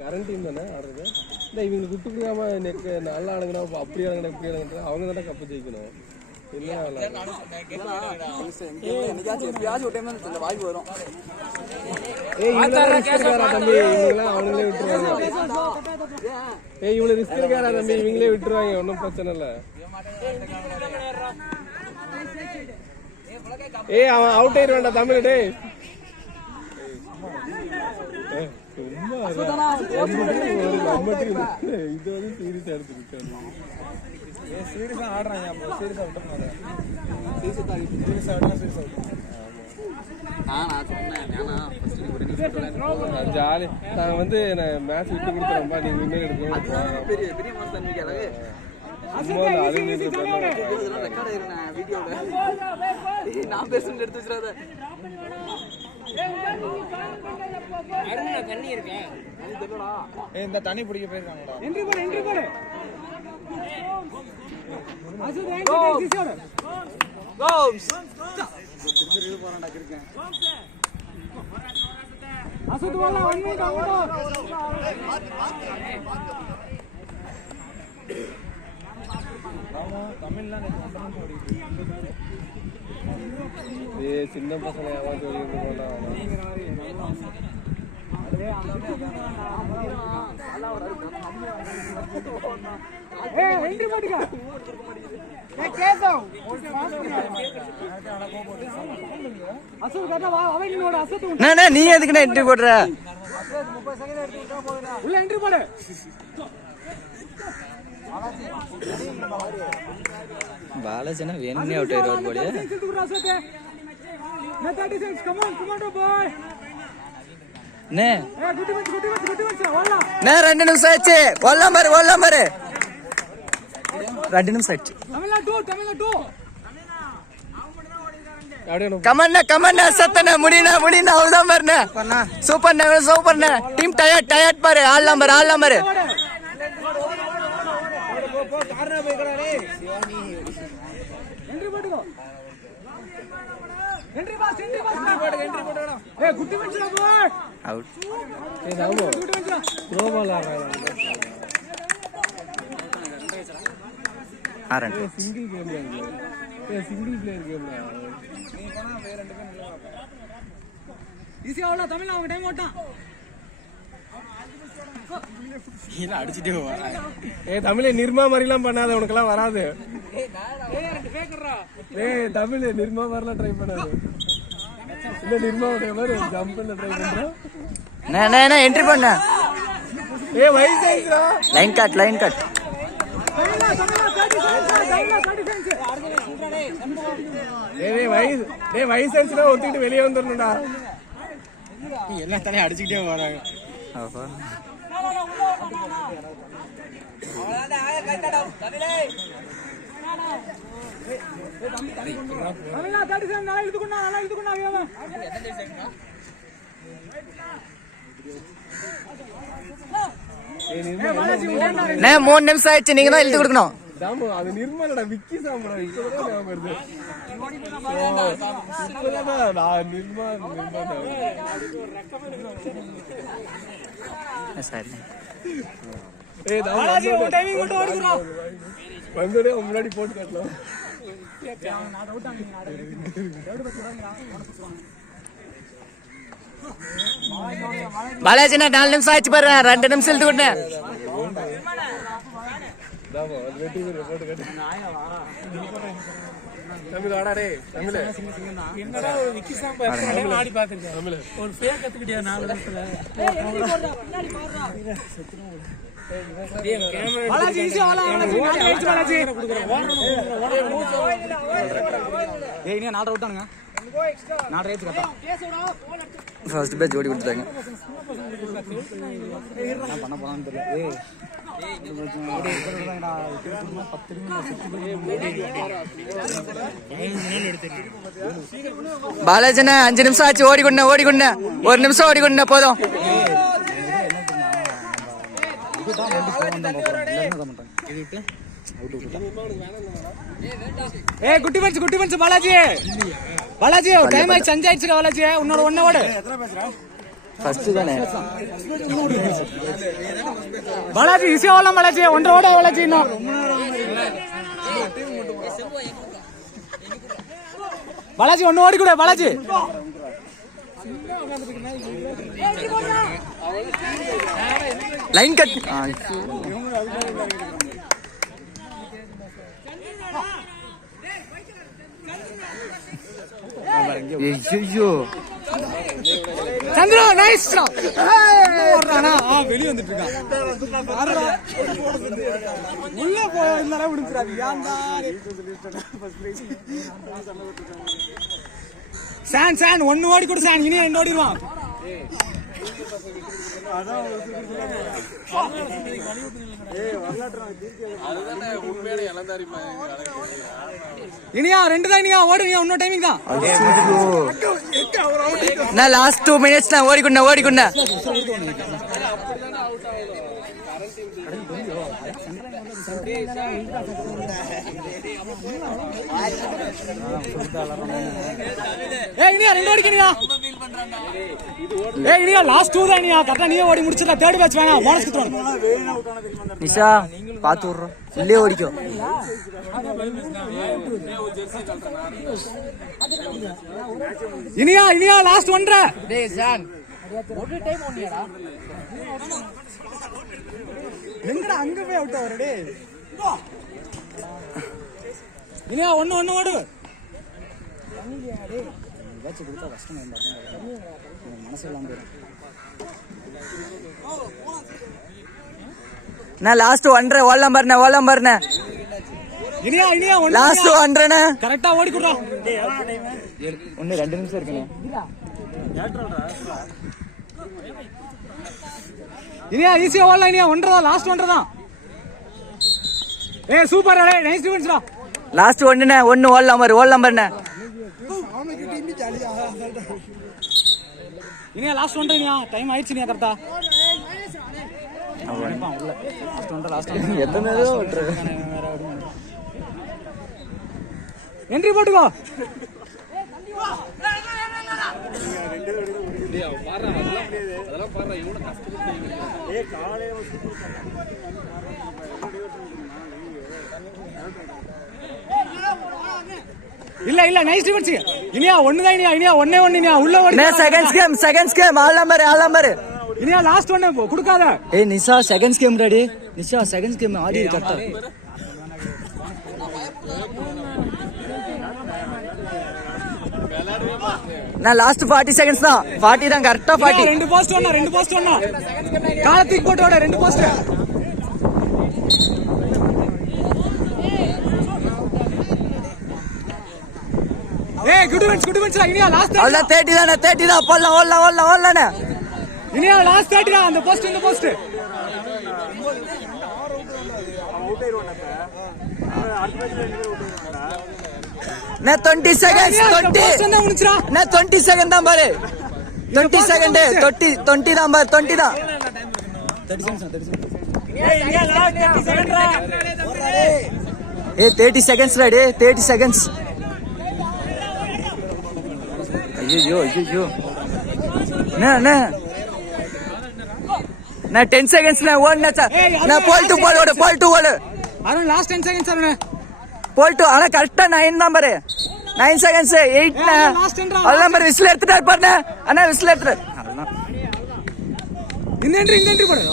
Current தானே ஆடுறது. இல்லை இவங்களுக்கு விட்டு கொடுக்காம நெக்கு நல்லா ஆளுங்கன்னா அப்படி ஆளுங்கண்ணா இப்படி ஆளுங்க அவங்க தானே கப்பு ஜெயிக்கணும். இல்லை வாய்ப்பு வரும். தம்பி இவங்களாம் அவங்களே விட்டுருவாங்க. இவ்வளவு ரிஸ்க் இருக்காரா தம்பி இவங்களே விட்டுருவாங்க. ஒன்றும் பிரச்சனை இல்லை. அவன் அவுட் ஆயிடுவான்டா தமிழ். டே இது வந்து சீரியஸா எடுத்துருக்காங்க. சீரியஸா ஆடுறாங்க. சீரியஸா ஜாலி. நாங்க வந்து மேட்ச் விட்டு கொடுத்துறோம்பா. நீங்க இனிமேல் எடுக்கணும். பெரிய பெரிய நான் பேசுறது எடுத்து வச்சிடாத. இந்த தண்ணி பிடிக்க போயிருக்காங்கடா. சின்ன பசங்க ஏமாத்தி நீ எதுக்குன்னா என்ட்ரி போடுற? பாலாஜினா வேணும்னே அவுட் ஆயிடுவார் போல. 2 நிமிஷம் ஆச்சு. ஓடலாம் பாரு 2 நிமிஷம் ஆச்சு. கமண்ணா சத்தன முடினா அவ்வளவுதான் பாருண்ணே. சூப்பர்ண்ணே டீம் டயர்ட் பாரு. ஆடலாம் பாரு. தமிழ் நிர்மா மாதிரிலாம் பண்ணாத. உனக்கெல்லாம் வராது. தமிழ் நிர்மா மாதிரிலாம் ட்ரை பண்ணாது. இல்ல நிர்மா மாதிரி ஜம்ப் பண்ண ட்ரை பண்றோம். என்ட்ரி பண்ண வயசாயிடுச்சுடா. லைன் கட் வயசாயிடுச்சுனா ஒத்துக்கிட்டு வெளியே வந்துடணும்டா. எல்லாம் தனியா அடிச்சுக்கிட்டே வராங்க. மூணு நிமிஷம் ஆயிடுச்சு. நீங்க தான் எழுதி கொடுக்கணும். அது நிர்மலடா விக்கி சாம்படா. முன்னாடி போட்டு காட்டலாம். பாலாஜினா 4 நிமிஷம் ஆச்சு பாரு. 2 நிமிஷம் எழுதி கொடுத்தேன். தமிழ் ஆடாடே. தமிழ் என்னடா ஒரு விக்கி சாம்பர் ஆடி பாத்துட்டேன். தமிழ் ஒரு ஃபேக் கத்துக்கிட்டியா 4 நிமிஷத்துல. பாலாஜி ஈஸி வாடா. பாலாஜி ஏய் நீ 4 அவுட் ஆனுங்க. 4 ரேஸ் கட்டா. ஃபர்ஸ்ட் பேட்ச் ஓடி கொடுத்தாங்க. நான் பண்ண போறான்னு தெரியல. பாலாஜினா 5 நிமிஷம் ஆச்சு. ஓடிக்கொண்டேன் 1 நிமிஷம் ஓடிக்கொண்டேன் போதும். குட்டி பஞ்ச் பாலாஜி டைம் ஆயிடுச்சு. 5 ஆயிடுச்சு பாலாஜி. உன்னோட 1 ஓடு. ஃபர்ஸ்ட் தானே பாலாஜி ஈஸியா ஓடலாம் பாலாஜி, 1.5 ஓட பாலாஜி. இன்னும் பாலாஜி 1 ஓடி கூட பாலாஜி. Line cut. ஐயோ சந்திரா நைஸ் வெளியே வந்துட்டு இருக்கான். உள்ள போயிருந்தா விடுறாரு. சான் 1 ஓடி கூட சான், இனி 2 ஓடிடுவான். இனியா 2 தான். இனியா ஓடு, இனியா இன்னொரு டைமிங் தான். நான் லாஸ்ட் 2 மினிட்ஸ் நான் ஓடிக்குண்ணா. இனியா 2 ஓடிக்கணியா. இனியா லாஸ்ட் 2 தான். இனியா கரெக்டா நீயே ஓடி முடிச்சிடல. 3rd பேட்ச் வேணாம், போனஸ் குத்துறோம். நிஷா பாத்து விடுறோம், உள்ளே ஓடிக்கும். இனியா லாஸ்ட் 1.5. எங்கடா அங்க போய் அவுட் ஆவற டேய். இனியா 1 ஓடு. பேட்ச் கொடுத்தா கஷ்டமா இருந்தா மனசு எல்லாம் போயிடும். நான் லாஸ்ட் 1.5 ஓடலாம் பாருண்ணே. இனியா லாஸ்ட் 1.5 கரெக்டா ஓடி குடுறா. இன்னும் 2 நிமிஷம் இருக்குண்ணே. இனியா ஈஸியா ஓடலாம். இனியா 1.5 தான், லாஸ்ட் 1.5 தான். சூப்பர் டேய், நைஸ் டிஃபென்ஸ்டா. லாஸ்ட் 1 ஓடலாம் பாருண்ணே. இனியா லாஸ்ட் 1.5. இனியா டைம் ஆயிடுச்சு. இனியா கரெக்டா எத்தனை என்ட்ரி போட்டுக்கோ. இல்ல நைஸ் டிஃபென்ஸ். இனியா 1 தான். இனியா 1 இனியா உள்ள ஓடி. செகண்ட்ஸ் கேம் ஆடலாம் பாரு. இனியா லாஸ்ட் 1 கொடுக்காத. Nisha seconds game ready. Nisha seconds game ஆடி கரெக்டா. நான் லாஸ்ட் 40 செகண்ட்ஸ் தான். 40 தான் கரெக்டா. 40 2 போஸ்ட் ஒண்ணா. காலத்துக்கு போட்டு ஓட 2 post. Good defence. Iniya last அவ்வளவு 30 தான். ஓடலாம். இனியா லாஸ்ட் 30 தான். அந்த போஸ்ட் இந்த போஸ்ட். நான் 20 செகண்ட்ஸ் 20 செகண்ட் தான் பாரு. 20 செகண்ட் 20 தான் பாரு. 20 தான். 30 செகண்ட்ஸ் ரெடி. 30 செகண்ட்ஸ். ஐயோ நான் 10 செகண்ட்ஸ் நான் போல் டு ஓடு. Arun last 10 seconds Arun. போல் டு ஆனா கரெக்டா 9 தான் பாரு. 9 செகண்ட்ஸ் 8 அவ்வளவு மாதிரி விசில் எடுத்துட்டாரு பாருண்ணே. அண்ணா விசில் எடுத்துட்டாரு. இந்த என்ட்ரி போடு.